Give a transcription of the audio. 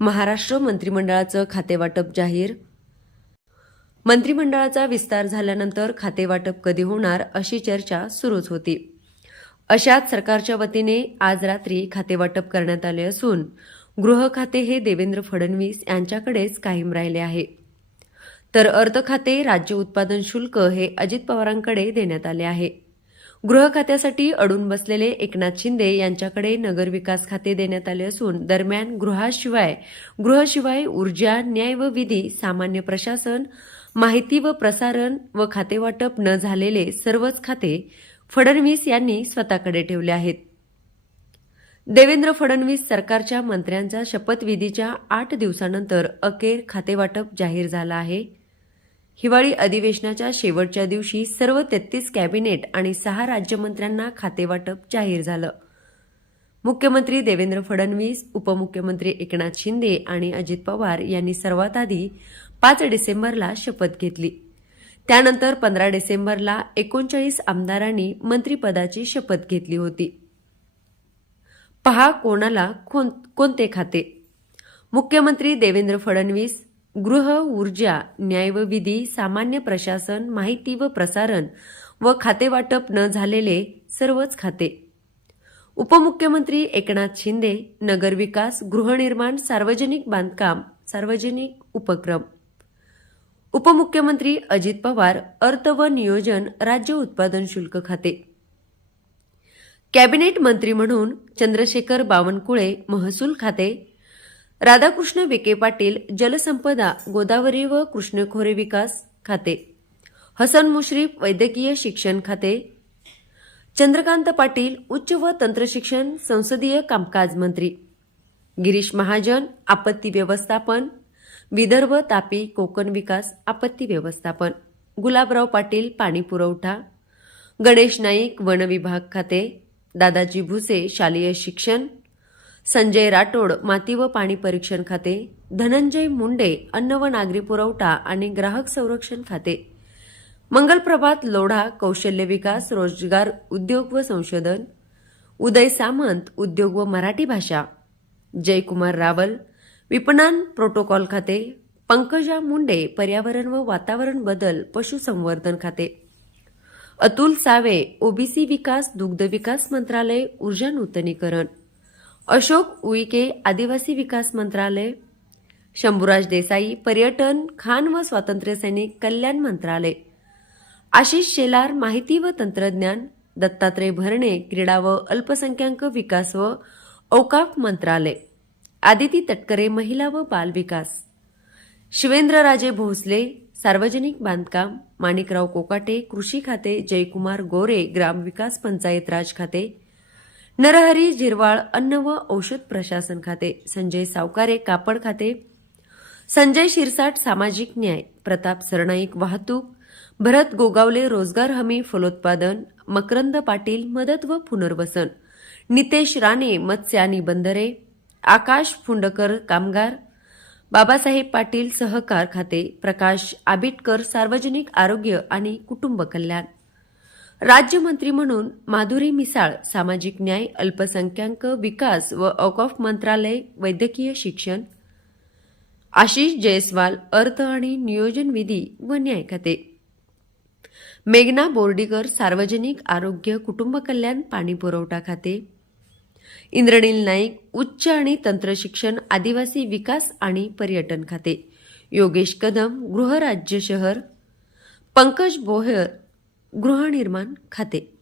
महाराष्ट्र मंत्रिमंडळाचं खातेवाटप जाहीर? मंत्रिमंडळाचा विस्तार झाल्यानंतर खातेवाटप कधी होणार अशी चर्चा सुरूच होती. अशात सरकारच्या वतीने आज रात्री खातेवाटप करण्यात आले असून गृह खाते हे देवेंद्र फडणवीस यांच्याकडेच कायम राहिले आहे. तर अर्थ खाते राज्य उत्पादन शुल्क हे अजित पवारांकडे देण्यात आले आहे. गृह खात्यासाठी अडून बसलेले एकनाथ शिंदे यांच्याकडे नगरविकास खाते देण्यात आले असून दरम्यान गृहाशिवाय गृहशिवाय ऊर्जा न्याय व विधी सामान्य प्रशासन माहिती व प्रसारण व खातेवाटप न झालेले सर्वच खाते फडणवीस यांनी स्वतःकडे ठेवले आहेत. देवेंद्र फडणवीस सरकारच्या मंत्र्यांचा शपथविधीच्या आठ दिवसानंतर अखेर खातेवाटप जाहीर झालं आहे. हिवाळी अधिवेशनाच्या शेवटच्या दिवशी सर्व तेहतीस कॅबिनेट आणि सहा राज्यमंत्र्यांना खातेवाटप जाहीर झालं. मुख्यमंत्री देवेंद्र फडणवीस उपमुख्यमंत्री एकनाथ शिंदे आणि अजित पवार यांनी सर्वात आधी पाच डिसेंबरला शपथ घेतली. त्यानंतर पंधरा डिसेंबरला एकोणचाळीस आमदारांनी मंत्रिपदाची शपथ घेतली होती. पहा कोणाला कोण- कोणते खाते. मुख्यमंत्री देवेंद्र फडणवीस गृह ऊर्जा न्याय व विधी सामान्य प्रशासन माहिती व प्रसारण व खातेवाटप न झालेले सर्वच खाते. उपमुख्यमंत्री एकनाथ शिंदे नगरविकास गृहनिर्माण सार्वजनिक बांधकाम सार्वजनिक उपक्रम. उपमुख्यमंत्री अजित पवार अर्थ व नियोजन राज्य उत्पादन शुल्क खाते. कॅबिनेट मंत्री म्हणून चंद्रशेखर बावनकुळे महसूल खाते राधाकृष्ण विखे पाटील जलसंपदा गोदावरी व कृष्णखोरे विकास खाते हसन मुश्रीफ वैद्यकीय शिक्षण खाते चंद्रकांत पाटील उच्च व तंत्रशिक्षण संसदीय कामकाज मंत्री गिरीश महाजन आपत्ती व्यवस्थापन विदर्भ तापी कोकण विकास आपत्ती व्यवस्थापन गुलाबराव पाटील पाणी पुरवठा गणेश नाईक वन विभाग खाते दादाजी भुसे शालेय शिक्षण संजय राठोड माती व पाणी परीक्षण खाते धनंजय मुंडे अन्न व नागरी पुरवठा आणि ग्राहक संरक्षण खाते. मंगलप्रभात लोढा कौशल्य विकास रोजगार उद्योग व संशोधन. उदय सामंत उद्योग व मराठी भाषा. जयकुमार रावल विपणन प्रोटोकॉल खाते. पंकजा मुंडे पर्यावरण व वातावरण बदल पशुसंवर्धन खाते. अतुल सावे ओबीसी विकास दुग्ध विकास मंत्रालय ऊर्जा नूतनीकरण. अशोक उईके आदिवासी विकास मंत्रालय शंभूराज देसाई पर्यटन खान व स्वातंत्र्य सैनिक कल्याण मंत्रालय आशिष शेलार माहिती व तंत्रज्ञान दत्तात्रय भरणे क्रीडा व अल्पसंख्याक विकास व औकाफ मंत्रालय आदिती तटकरे महिला व बाल विकास शिवेंद्रराजे भोसले सार्वजनिक बांधकाम माणिकराव कोकाटे कृषी खाते जयकुमार गोरे ग्रामविकास पंचायत राज खाते नरहरी झिरवाळ अन्न व औषध प्रशासन खाते संजय सावकारे कापड खाते संजय शिरसाट सामाजिक न्याय प्रताप सरनाईक वाहतूक भरत गोगावले रोजगार हमी फलोत्पादन मकरंद पाटील मदत व पुनर्वसन नितेश राणे मत्स्य आणि बंदरे आकाश फुंडकर कामगार बाबासाहेब पाटील सहकार खाते प्रकाश आबिटकर सार्वजनिक आरोग्य आणि कुटुंब कल्याण. राज्यमंत्री म्हणून माधुरी मिसाळ सामाजिक न्याय अल्पसंख्याक विकास व औकॉफ मंत्रालय वैद्यकीय शिक्षण आशिष जयस्वाल अर्थ आणि नियोजन विधी व न्याय खाते. मेघना बोर्डीकर सार्वजनिक आरोग्य कुटुंब कल्याण पाणी पुरवठा खाते. इंद्रनील नाईक उच्च आणि तंत्रशिक्षण आदिवासी विकास आणि पर्यटन खाते. योगेश कदम गृहराज्य शहर. पंकज बोहर गृहनिर्माण खाते.